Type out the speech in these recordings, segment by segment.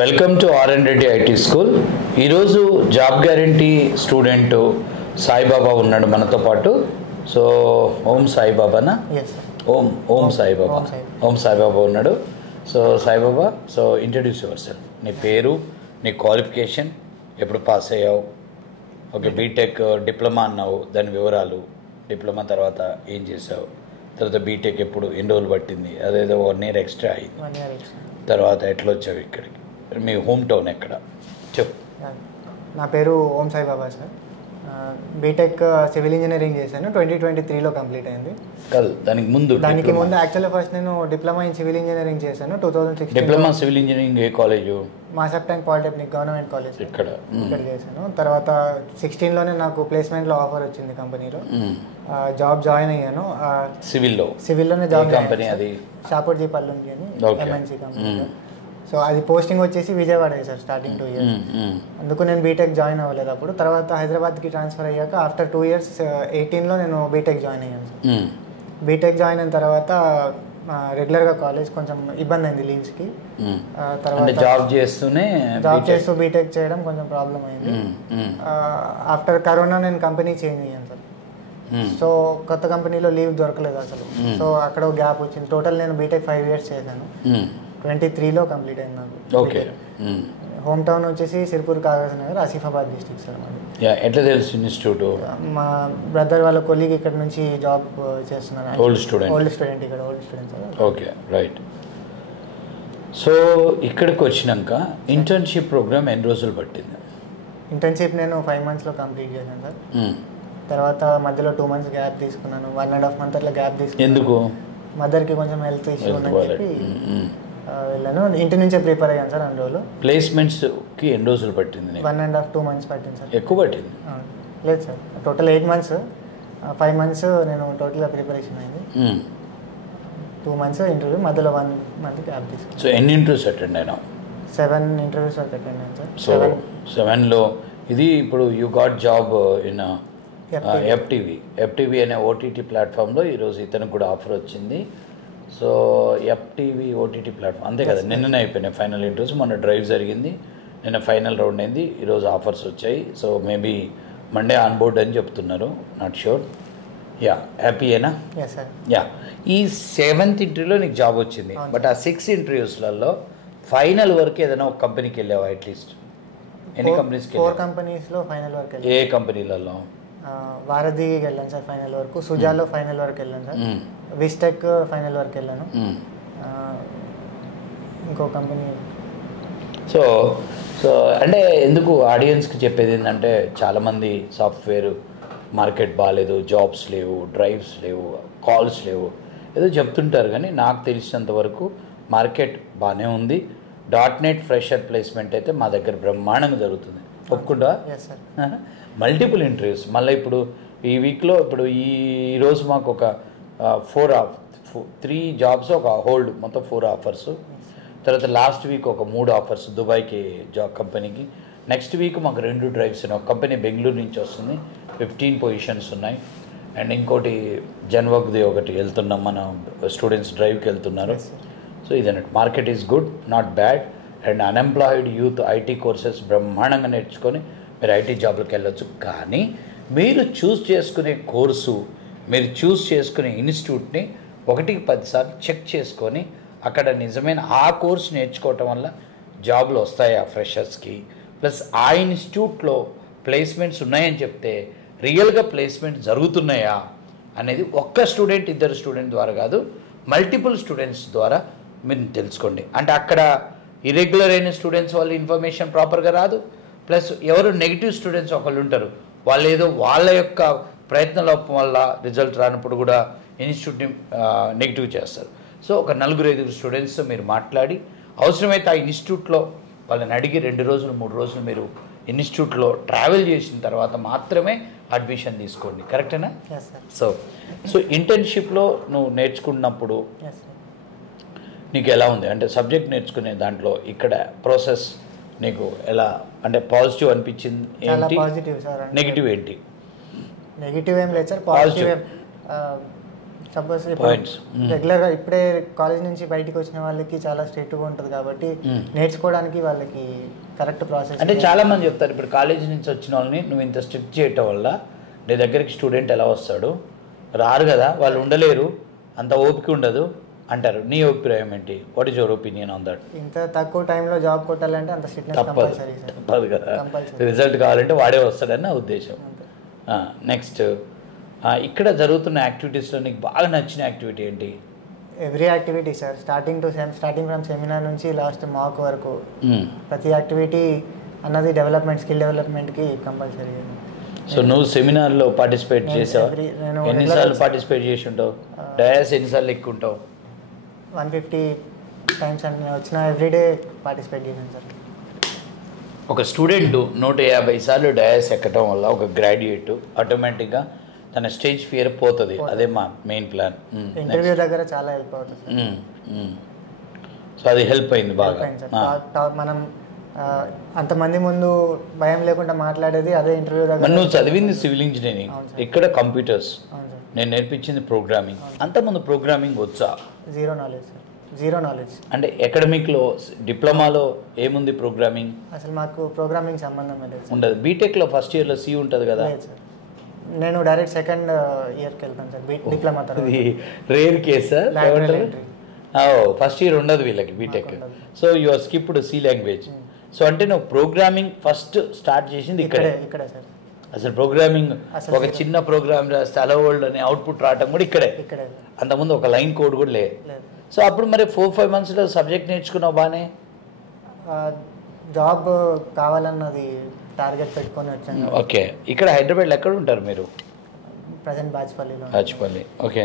Welcome to RN Reddy IT school. ఈరోజు job guarantee student Saibaba ఉన్నాడు మనతో పాటు. సో ఓం సాయిబాబానా? ఓం సాయిబాబా. ఓం సాయిబాబా ఉన్నాడు. So Saibaba, so introduce your self. నీ పేరు, నీ క్వాలిఫికేషన్, ఎప్పుడు పాస్ అయ్యావు, ఓకే, బీటెక్ డిప్లొమా అన్నావు, దాని వివరాలు, డిప్లొమా తర్వాత ఏం చేసావు, తర్వాత బీటెక్ ఎప్పుడు ఎన్ని రోజులు పట్టింది, అదేదో 1 year ఎక్స్ట్రా అయింది, తర్వాత ఎట్లా వచ్చావు ఇక్కడికి, మీ హోమ్ టౌన్ ఎక్కడ చెప్పు. నా పేరు Om Saibaba sir. BTech civil engineering చేశాను, 2023లో కంప్లీట్ అయింది. కాదు, దానికి ముందు యాక్చువల్గా ఫస్ట్ నేను డిప్లొమా ఇన్ సివిల్ ఇంజనీరింగ్ చేశాను 2016. డిప్లొమా సివిల్ ఇంజనీరింగ్ ఏ college? మాసప్ tank polytechnic government college ఇక్కడ చేశాను. తర్వాత 16లోనే నాకు ప్లేస్మెంట్లో ఆఫర్ వచ్చింది కంపెనీలో, జాబ్ జాయిన్ అయ్యాను. సివిల్లోనే జాబ్ కంపెనీ, అది షాపూర్జీ పల్లుంజీ అని ఎంఎన్సీ కంపెనీలో. సో అది పోస్టింగ్ వచ్చేసి విజయవాడ సార్, స్టార్టింగ్ 2 years. అందుకు నేను బీటెక్ జాయిన్ అవ్వలేదు అప్పుడు. తర్వాత హైదరాబాద్కి ట్రాన్స్ఫర్ అయ్యాక ఆఫ్టర్ 2 years 18లో నేను బీటెక్ జాయిన్ అయ్యాను సార్. బీటెక్ జాయిన్ అయిన తర్వాత రెగ్యులర్గా కాలేజ్ కొంచెం ఇబ్బంది అయింది లీవ్స్కి. తర్వాత జాబ్ చేస్తూ బీటెక్ చేయడం కొంచెం ప్రాబ్లం అయింది. ఆఫ్టర్ కరోనా నేను కంపెనీ చేంజ్ అయ్యాను సార్. సో కొత్త కంపెనీలో లీవ్ దొరకలేదు అసలు. సో అక్కడ గ్యాప్ వచ్చింది. టోటల్ నేను బీటెక్ 5 years చేశాను. 23లో కంప్లీట్ అయింది నాకు. ఓకే. హోమ్ టౌన్ వచ్చేసి సిర్పూర్ కాగజ్ నగర్, ఆసిఫాబాద్ డిస్ట్రిక్ట్ సార్ మాది. ఎట్లా తెలుసు ఇన్స్టిట్యూట్? మా బ్రదర్ వాళ్ళ కొలీగ్ ఇక్కడ నుంచి జాబ్ చేస్తున్నారు. ఓల్డ్ స్టూడెంట్ ఇక్కడ old student sir. Okay, right. So ఇక్కడికి వచ్చినాక ఇంటర్న్షిప్ ప్రోగ్రామ్ ఎన్ని రోజులు పట్టింది? ఇంటర్న్షిప్ నేను 5 monthsలో కంప్లీట్ చేశాను సార్. తర్వాత మధ్యలో 2 months గ్యాప్ తీసుకున్నాను. 1.5 month అట్లా గ్యాప్ తీసుకున్నాను. ఎందుకు? మదర్కి కొంచెం హెల్త్ ఇష్యూ ఉందని చెప్పి వెళ్ళాను. ఇంటి నుంచే ప్రిపేర్ అయ్యాను సార్ 2 రోజులు. ప్లేస్మెంట్స్కి ఎన్ని రోజులు పట్టింది? 1.5-2 months పట్టింది సార్. ఎక్కువ పట్టింది? లేదు సార్, టోటల్ 8 months. 5 months నేను టోటల్గా ప్రిపరేషన్ అయింది. 2 months ఇంటర్వ్యూ, మధ్యలో 1 month గ్యాప్ తీసుకున్నాను. సో ఎన్ని ఇంటర్వ్యూస్ అటెండ్ అయినావు? 7 interviews అటెండ్ అయ్యాను సార్. సో 7లో ఇది ఇప్పుడు you got job in FTV అనే ఓటీటీ ప్లాట్ఫామ్లో. ఈరోజు ఇతనికి కూడా ఆఫర్ వచ్చింది. సో ఎఫ్టీవీ ఓటీటీ ప్లాట్ఫామ్ అంతే కదా, నిన్ననే అయిపోయినాయి ఫైనల్ ఇంటర్వ్యూస్. మొన్న డ్రైవ్ జరిగింది, నిన్న ఫైనల్ రౌండ్ అయింది, ఈరోజు ఆఫర్స్ వచ్చాయి. So maybe Monday on board అని చెప్తున్నారు, నాట్ ష్యూర్. యా, హ్యాపీయేనా? యా. ఈ 7th ఇంటర్వ్యూలో నీకు జాబ్ వచ్చింది. బట్ ఆ 6 interviewsలలో ఫైనల్ వరకు ఏదైనా ఒక కంపెనీకి వెళ్ళావా? అట్లీస్ట్ ఎన్ని కంపెనీస్కి? 4 companiesలో ఫైనల్ వరకు వెళ్ళాను. ఏ కంపెనీలలో? వారధికి వెళ్ళాను సార్ ఫైనల్ వరకు, సుజాలో ఫైనల్ వరకు వెళ్ళాను సార్, విస్టెక్ ఫైనల్ వరకు వెళ్ళాను, ఇంకో కంపెనీ. సో అంటే ఎందుకు ఆడియన్స్కి చెప్పేది ఏంటంటే, చాలామంది సాఫ్ట్వేర్ మార్కెట్ బాగాలేదు, జాబ్స్ లేవు, డ్రైవ్స్ లేవు, కాల్స్ లేవు, ఏదో చెప్తుంటారు. కానీ నాకు తెలిసినంత వరకు మార్కెట్ బాగానే ఉంది. .NET ఫ్రెషర్ ప్లేస్మెంట్ అయితే మా దగ్గర బ్రహ్మాండంగా జరుగుతుంది. ఒప్పుకుంటా? Multiple interviews. మళ్ళీ ఇప్పుడు ఈ వీక్లో ఇప్పుడు ఈరోజు మాకు ఒక 3 jobs, ఒక హోల్డ్, మొత్తం 4 offers. తర్వాత లాస్ట్ వీక్ ఒక 3 offers దుబాయ్కి జాబ్ కంపెనీకి. నెక్స్ట్ వీక్ మాకు 2 drives ఉన్నాయి. ఒక కంపెనీ బెంగళూరు నుంచి వస్తుంది, 15 positions ఉన్నాయి. అండ్ ఇంకోటి జన్వర్క్ది ఒకటి వెళ్తున్నాం, మన స్టూడెంట్స్ డ్రైవ్కి వెళ్తున్నారు. సో ఇదన్నట్టు market is good, not bad. And unemployed youth IT courses బ్రహ్మాండంగా నేర్చుకొని మీరు ఐటీ జాబ్లకు వెళ్ళొచ్చు. కానీ మీరు చూస్ చేసుకునే కోర్సు, మీరు చూస్ చేసుకునే ఇన్స్టిట్యూట్ని 1-10 సార్లు చెక్ చేసుకొని అక్కడ నిజమైన ఆ కోర్స్ నేర్చుకోవటం వల్ల జాబ్లు వస్తాయి ఆ ఫ్రెషర్స్కి. ప్లస్ ఆ ఇన్స్టిట్యూట్లో ప్లేస్మెంట్స్ ఉన్నాయని చెప్తే రియల్గా ప్లేస్మెంట్ జరుగుతున్నాయా అనేది ఒక్క స్టూడెంట్, 2 స్టూడెంట్ ద్వారా కాదు, మల్టిపుల్ స్టూడెంట్స్ ద్వారా మీరు తెలుసుకోండి. అంటే అక్కడ ఇర్రెగ్యులర్ అయిన స్టూడెంట్స్ వాళ్ళు ఇన్ఫర్మేషన్ ప్రాపర్గా రాదు. ప్లస్ ఎవరు నెగిటివ్ స్టూడెంట్స్ ఒకళ్ళు ఉంటారు, వాళ్ళు ఏదో వాళ్ళ యొక్క ప్రయత్నలోపం వల్ల రిజల్ట్ రానప్పుడు కూడా ఇన్స్టిట్యూట్ని నెగిటివ్ చేస్తారు. సో ఒక 4-5 స్టూడెంట్స్ మీరు మాట్లాడి, అవసరమైతే ఆ ఇన్స్టిట్యూట్లో వాళ్ళని అడిగి 2 రోజులు 3 రోజులు మీరు ఇన్స్టిట్యూట్లో ట్రావెల్ చేసిన తర్వాత మాత్రమే అడ్మిషన్ తీసుకోండి. కరెక్టేనా? సో ఇంటర్న్షిప్లో నువ్వు నేర్చుకున్నప్పుడు నీకు ఎలా ఉంది? అంటే సబ్జెక్ట్ నేర్చుకునే దాంట్లో ఇక్కడ ప్రాసెస్ నీకు ఎలా, అంటే పాజిటివ్ అనిపించింది ఏంటి, పాజిటివ్ సార్? నెగిటివ్ ఏంటి? నెగిటివ్ ఏం లేదు సార్, పాజిటివ్. సపోజ్ పాయింట్స్ రెగ్యులర్గా ఇప్పుడే కాలేజ్ నుంచి బయటికి వచ్చిన వాళ్ళకి చాలా స్ట్రిక్ట్గా ఉంటుంది కాబట్టి నేర్చుకోవడానికి వాళ్ళకి కరెక్ట్ ప్రాసెస్. అంటే చాలామంది చెప్తారు ఇప్పుడు కాలేజీ నుంచి వచ్చిన వాళ్ళని నువ్వు ఇంత స్ట్రిక్ట్ చేయటం వల్ల నీ దగ్గరికి స్టూడెంట్ ఎలా వస్తాడు, రారు కదా, వాళ్ళు ఉండలేరు, అంత ఓపిక ఉండదు అంటారు. నీ అభిప్రాయం ఏంటి? What is your opinion on that? ఇంత తక్కువ టైంలో జాబ్ కొట్టాలంటే అంత స్ట్రిక్ట్నెస్ కంపల్సరీ సార్. తప్పదు కదా, రిజల్ట్ కావాలంటే వాడే వస్తాడని నా ఉద్దేశం. నెక్స్ట్ ఇక్కడ జరుగుతున్న యాక్టివిటీస్లో నీకు బాగా నచ్చిన యాక్టివిటీ ఏంటి? Every activity sir, starting from seminar నుంచి లాస్ట్ మాక్ వరకు ప్రతి యాక్టివిటీ అన్నది డెవలప్మెంట్, స్కిల్ డెవలప్మెంట్కి కంపల్సరీ. సో నువ్వు సెమినార్లో పార్టిసిపేట్ చేసావా? ఎన్నిసార్లు పార్టిసిపేట్ చేసి ఉంటావు? డయాస్ ఎన్నిసార్లు ఎక్కుంటావు? 150 టైమ్స్ అంటే వచ్చిన ఎవ్రీడే పార్టిసిపేట్ చేశాను సార్. ఒక స్టూడెంట్ 150 సార్లు డయాస్ ఎక్కడం వల్ల ఒక గ్రాడ్యుయేట్ ఆటోమేటిక్గా తన స్టేజ్ ఫియర్ పోతుంది. అదే మా మెయిన్ ప్లాన్. ఇంటర్వ్యూ దగ్గర చాలా హెల్ప్ అవుతుంది. సో అది హెల్ప్ అయింది బాగా. మనం అంతమంది ముందు భయం లేకుండా మాట్లాడేది అదే ఇంటర్వ్యూ దగ్గర. నువ్వు చదివింది సివిల్ ఇంజనీరింగ్, ఇక్కడ కంప్యూటర్స్, నేను నేర్పించింది ప్రోగ్రామింగ్. అంతకుముందు ప్రోగ్రామింగ్ వచ్చా? Zero knowledge sir, zero knowledge. అంటే అకాడమిక్లో డిప్లొమాలో ఏముంది ప్రోగ్రామింగ్? అసలు మాకు ప్రోగ్రామింగ్ సంబంధం లేదు. ఉండదు. బీటెక్లో ఫస్ట్ ఇయర్లో సి ఉంటుంది కదా? నేను డైరెక్ట్ సెకండ్ ఇయర్కి వెళ్తాను సార్ డిప్లొమా తర్వాత. Rare case sir, first year ఉండదు వీళ్ళకి BTech. So you are skipped C language. So అంటే నువ్వు ప్రోగ్రామింగ్ ఫస్ట్ స్టార్ట్ చేసింది ఇక్కడే సార్. అసలు ప్రోగ్రామింగ్ ఒక చిన్న ప్రోగ్రామ్ రాస్తే హలో వరల్డ్ అనే అవుట్పుట్ రావడం కూడా ఇక్కడే. అంతకుముందు ఒక లైన్ కోడ్ కూడా లేదు. సో అప్పుడు మరి 4-5 monthsలో సబ్జెక్ట్ నేర్చుకున్నావు బాగానే. జాబ్ కావాలన్నది టార్గెట్ పెట్టుకొని వచ్చాను. ఓకే. ఇక్కడ హైదరాబాద్లో ఎక్కడ ఉంటారు మీరు? ప్రజెంట్ బాచ్పల్లిలో. బాచ్పల్లి. ఓకే.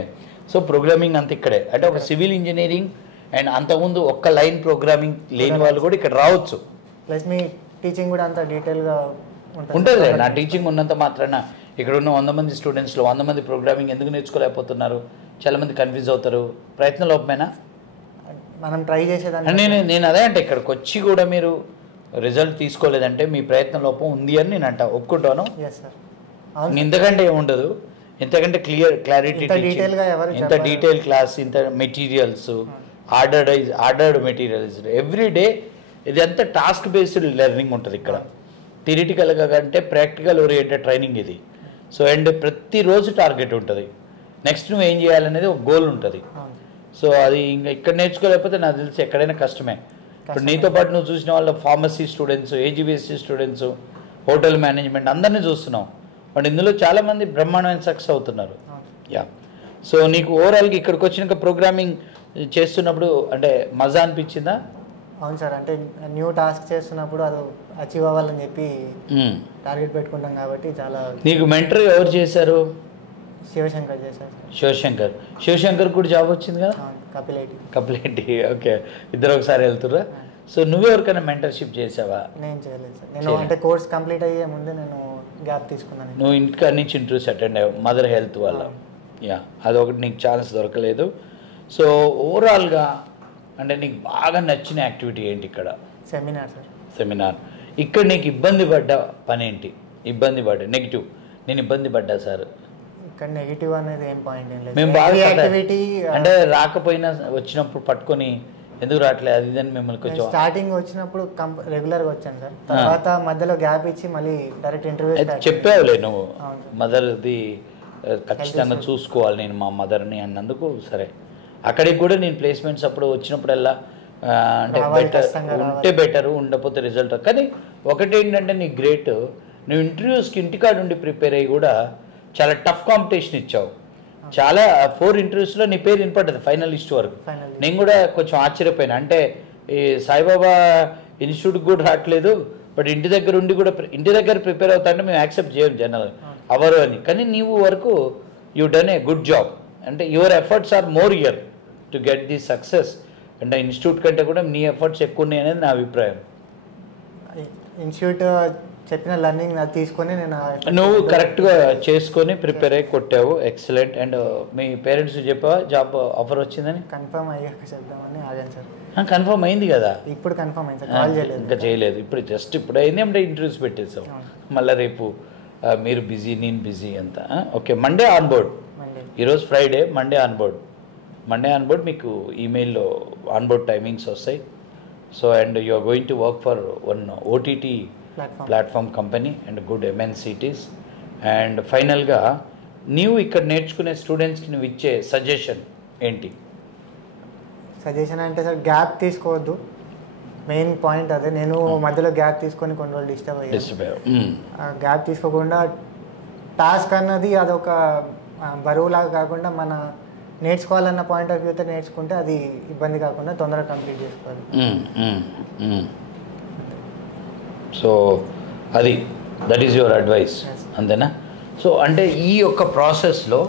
సో ప్రోగ్రామింగ్ అంతా ఇక్కడే. అంటే ఒక సివిల్ ఇంజనీరింగ్ అండ్ అంతకుముందు ఒక్క లైన్ ప్రోగ్రామింగ్ లేని వాళ్ళు కూడా ఇక్కడ రావచ్చు. ప్లస్ మీ టీచింగ్ కూడా అంత డీటెయిల్గా ఉంటుంది. నా టీచింగ్ ఉన్నంత మాత్రాన ఇక్కడ ఉన్న 100 మంది స్టూడెంట్స్లో 100 మంది ప్రోగ్రామింగ్ ఎందుకు నేర్చుకోలేకపోతున్నారు? చాలామంది కన్ఫ్యూజ్ అవుతారు. ప్రయత్నం లోపమేనా? మనం ట్రై చేసేదాన్ని. నేను అదే అంటే ఇక్కడికి వచ్చి కూడా మీరు రిజల్ట్ తీసుకోలేదంటే మీ ప్రయత్న లోపం ఉంది అని నేను అంటా, ఒప్పుకుంటాను. ఇంతకంటే ఏముండదు, ఇంతకంటే క్లారిటీ, ఇంత డీటెయిల్ క్లాస్, ఇంత materials, ordered materials every day. ఇది అంతా టాస్క్ బేస్డ్ లెర్నింగ్ ఉంటుంది ఇక్కడ. థియరిటికల్గా కంటే ప్రాక్టికల్ ఓరియంటెడ్ ట్రైనింగ్ ఇది. సో అండ్ ప్రతిరోజు టార్గెట్ ఉంటుంది. నెక్స్ట్ నువ్వు ఏం చేయాలనేది ఒక గోల్ ఉంటుంది. సో అది ఇంకా ఇక్కడ నేర్చుకోలేకపోతే నాకు తెలిసి ఎక్కడైనా కష్టమే. ఇప్పుడు నీతో పాటు నువ్వు చూసిన వాళ్ళ pharmacy students, AG BSc students, hotel management అందరినీ చూస్తున్నావు. బట్ ఇందులో చాలామంది బ్రహ్మాండమైన సక్సెస్ అవుతున్నారు. యా. సో నీకు ఓవరాల్గా ఇక్కడికి వచ్చినాక ప్రోగ్రామింగ్ చేస్తున్నప్పుడు అంటే మజా అనిపించిందా? అవును సార్. అంటే న్యూ టాస్క్ చేస్తున్నప్పుడు అది అచీవ్ అవ్వాలని చెప్పి టార్గెట్ పెట్టుకుంటాం కాబట్టి చాలా. నీకు మెంటర్ ఎవరు చేశారు? శివశంకర్ చేశారు. శివశంకర్ కూడా జాబ్ వచ్చింది కదా? కపిలేటి. ఓకే. ఇద్దరు ఒకసారి వెళ్తుర్రా? సో నువ్వెవరికైనా మెంటర్షిప్ చేసావా? నేను చేయలేదు సార్. నేను అంటే కోర్స్ కంప్లీట్ అయ్యే ముందే నేను గ్యాప్ తీసుకున్నాను. నువ్వు ఇంటికి నుంచి ఇంటర్వ్యూస్ అటెండ్ అయ్యావు మదర్ హెల్త్ వల్ల. యా, అదొకటి నీకు ఛాన్స్ దొరకలేదు. సో ఓవరాల్గా అంటే నీకు బాగా నచ్చిన యాక్టివిటీ ఏంటి ఇక్కడ? Seminar sir. సెమినార్. ఇక్కడ నీకు ఇబ్బంది పడ్డ పని ఏంటి? నెగిటివ్, నేను ఇబ్బంది పడ్డా సార్. ఇక్కడ నెగిటివ్ అనేది ఏం పాయింట్ ఏం లేదు. మేము బాగా యాక్టివిటీ అంటే రాకపోయినా వచ్చినప్పుడు పట్టుకొని ఎందుకు రావట్లేదు అది ఇదని మిమ్మల్ని కొంచెం. స్టార్టింగ్ వచ్చినప్పుడు రెగ్యులర్గా వచ్చాను సార్. తర్వాత మధ్యలో గ్యాప్ ఇచ్చి మళ్ళీ డైరెక్ట్ ఇంటర్వ్యూ చెప్పావులే నువ్వు. మదర్ది ఖచ్చితంగా చూసుకోవాలి నేను మా మదర్ని అన్నందుకు. సరే, అక్కడికి కూడా నేను ప్లేస్మెంట్స్ అప్పుడు వచ్చినప్పుడల్లా అంటే ఉంటే బెటరు, ఉండకపోతే రిజల్ట్. కానీ ఒకటి ఏంటంటే నీకు గ్రేట్, నువ్వు ఇంటర్వ్యూస్కి ఇంటికాడ ఉండి ప్రిపేర్ అయ్యి కూడా చాలా టఫ్ కాంపిటీషన్ ఇచ్చావు. చాలా 4 ఇంటర్వ్యూస్లో నీ పేరు వినపడ్డది ఫైనలిస్ట్ వరకు. నేను కూడా కొంచెం ఆశ్చర్యపోయినా. అంటే ఈ సాయిబాబా ఇన్స్టిట్యూట్కి కూడా రావట్లేదు, బట్ ఇంటి దగ్గర ఉండి కూడా ఇంటి దగ్గర ప్రిపేర్ అవుతా అంటే మేము యాక్సెప్ట్ చేయం జనరల్ అవరు అని. కానీ నీవు వరకు you done a good job. అంటే your efforts are more year to get the success. అంటే ఇన్స్టిట్యూట్ కంటే కూడా నీ ఎఫర్ట్స్ ఎక్కువ ఉన్నాయి అనేది నా అభిప్రాయం. ఇన్స్టిట్యూట్ చెప్పిన లర్నింగ్ అది తీసుకొని నువ్వు కరెక్ట్గా చేసుకొని ప్రిపేర్ అయ్యి కొట్టావు. ఎక్సలెంట్. అండ్ మీ పేరెంట్స్ చెప్పావా జాబ్ ఆఫర్ వచ్చిందని? కన్ఫర్మ్ అయ్యాక చెప్దామని ఆగాను సార్. కన్ఫర్మ్ అయింది కదా? ఇప్పుడు కన్ఫర్మ్ అయింది సార్. కాల్ చేయలేదు ఇంకా చేయలేదు. ఇప్పుడు జస్ట్ ఇప్పుడు అయింది అంటే ఇంటర్వ్యూస్ పెట్టేసావు. మళ్ళీ రేపు మీరు బిజీ, నేను బిజీ అంతా. ఓకే. Monday on board. ఈరోజు ఫ్రైడే, మండే ఆన్బోర్డ్ మీకు ఈమెయిల్లో ఆన్బోర్డ్ టైమింగ్స్ వస్తాయి. So and you are going to work for one OTT platform company and good MNCs. And ఫైనల్గా నీవు ఇక్కడ నేర్చుకునే స్టూడెంట్స్కి నువ్వు ఇచ్చే సజెషన్ ఏంటి? సజెషన్ అంటే సార్ గ్యాప్ తీసుకోవద్దు, మెయిన్ పాయింట్ అదే. నేను మధ్యలో గ్యాప్ తీసుకొని కొన్ని రోజులు డిస్టర్బ్ అయ్యాను. గ్యాప్ తీసుకోకుండా టాస్క్ అన్నది అదొక బరువులాగా కాకుండా మన నేర్చుకోవాలన్న పాయింట్ ఆఫ్ వ్యూతో నేర్చుకుంటే అది ఇబ్బంది కాకుండా తొందరగా కంప్లీట్ చేసుకోవాలి. సో అది దట్ ఈస్ యువర్ అడ్వైస్, అంతేనా? సో అంటే ఈ యొక్క ప్రాసెస్లో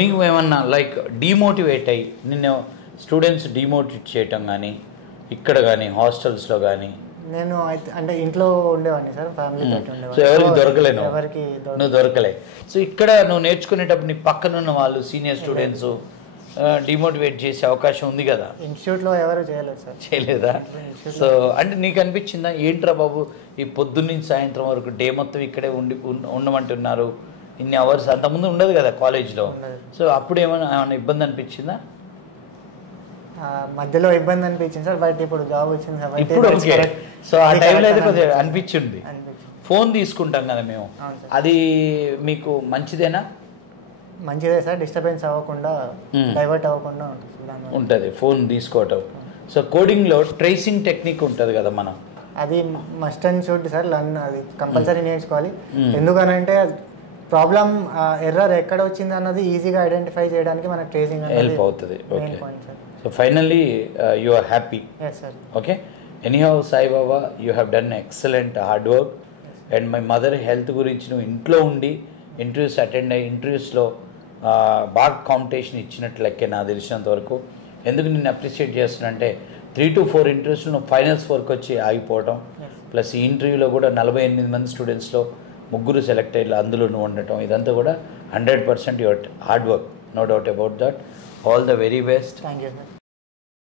నీవు ఏమన్నా లైక్ డీమోటివేట్ అయ్యి నిన్ను స్టూడెంట్స్ డీమోటివేట్ చేయటం కానీ ఇక్కడ కానీ హాస్టల్స్లో కానీ? నేను అంటే ఇంట్లో ఉండేవాడిని సార్, ఫ్యామిలీ తోటి ఉండేవాడిని. సో ఎవరికి దొరకలేను, ఎవరికి నువ్వు దొరకలే. సో ఇక్కడ నువ్వు నేర్చుకునేటప్పుడు నీ పక్కనున్న వాళ్ళు సీనియర్ స్టూడెంట్స్ డిమోటివేట్ చేసే అవకాశం ఉంది కదా? ఇన్స్టిట్యూట్లో ఎవరు చేయలేదు సార్. చేయలేదా? సో అంటే నీకు అనిపించిందా ఏంట్రా బాబు ఈ పొద్దున్నుంచి సాయంత్రం వరకు డే మొత్తం ఇక్కడే ఉండమంటున్నారు, ఇన్ని అవర్స్, అంతకుముందు ఉండదు కదా కాలేజ్లో. సో అప్పుడు ఏమైనా ఇబ్బంది అనిపించిందా? మధ్యలో ఇబ్బంది అనిపించింది సార్, బట్ ఇప్పుడు జాబ్ వచ్చింది కాబట్టి ఇప్పుడు ఓకే. సో ఆ టైంలో అయితే కొద్దిగా అనిపించింది. ఫోన్ తీసుకుంటాం కదా మేము, అది మీకు మంచిదేనా? మంచిదే సార్, డిస్టర్బెన్స్ అవ్వకుండా, డైవర్ట్ అవ్వకుండా ఉంటుంది ఫోన్ తీసుకోవటం. సో కోడింగ్లో ట్రేసింగ్ టెక్నిక్ ఉంటుంది కదా మనం, అది must and should sir, learn, అది కంపల్సరీ నేర్చుకోవాలి. ఎందుకనంటే ప్రాబ్లం ఎర్రర్ ఎక్కడ వచ్చింది అన్నది ఈజీగా ఐడెంటిఫై చేయడానికి మనకు ట్రేసింగ్ హెల్ప్ అవుతుంది. Okay. So finally you are happy? Okay. Anyhow Sai Baba, you have done excellent hard work. And my mother health గురించి నువ్వు ఇంట్లో ఉండి ఇంటర్వ్యూస్ అటెండ్ అయ్యి ఇంటర్వ్యూస్లో బాగా కాంపిటీషన్ ఇచ్చినట్లు లెక్కే నాకు తెలిసినంత వరకు. ఎందుకు నిన్ను అప్రిషియేట్ చేస్తున్నంటే 3 to 4 ఇంటర్వ్యూస్లో నువ్వు ఫైనల్స్ వరకు వచ్చి ఆగిపోవడం, ప్లస్ ఈ ఇంటర్వ్యూలో కూడా 48 మంది స్టూడెంట్స్లో 3 సెలెక్ట్ అయ్యి అందులో నువ్వు ఉండటం, ఇదంతా కూడా 100% your hard work, no doubt about that. All the very best. Thank you sir.